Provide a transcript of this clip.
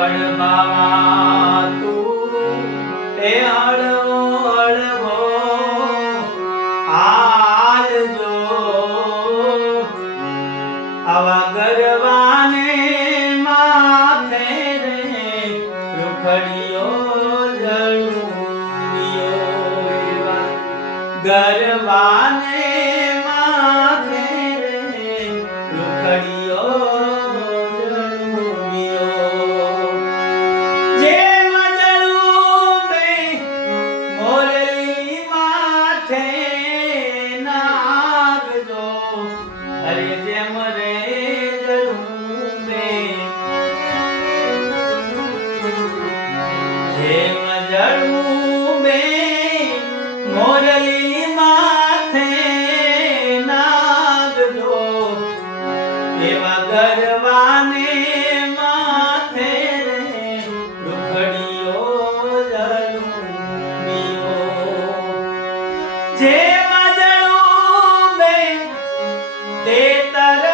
હળવા તું એ હળવો હળવો હાલજો આવા ગરવાને માથે રે રૂખડીઓ જળું એવા ગરવાને માથે રે રૂખડીઓ મોરલી માથે નાગજો એવા ગરવાને માથે રે રૂખડીઓ જળુંબીઓ જે મજળું બે તે તર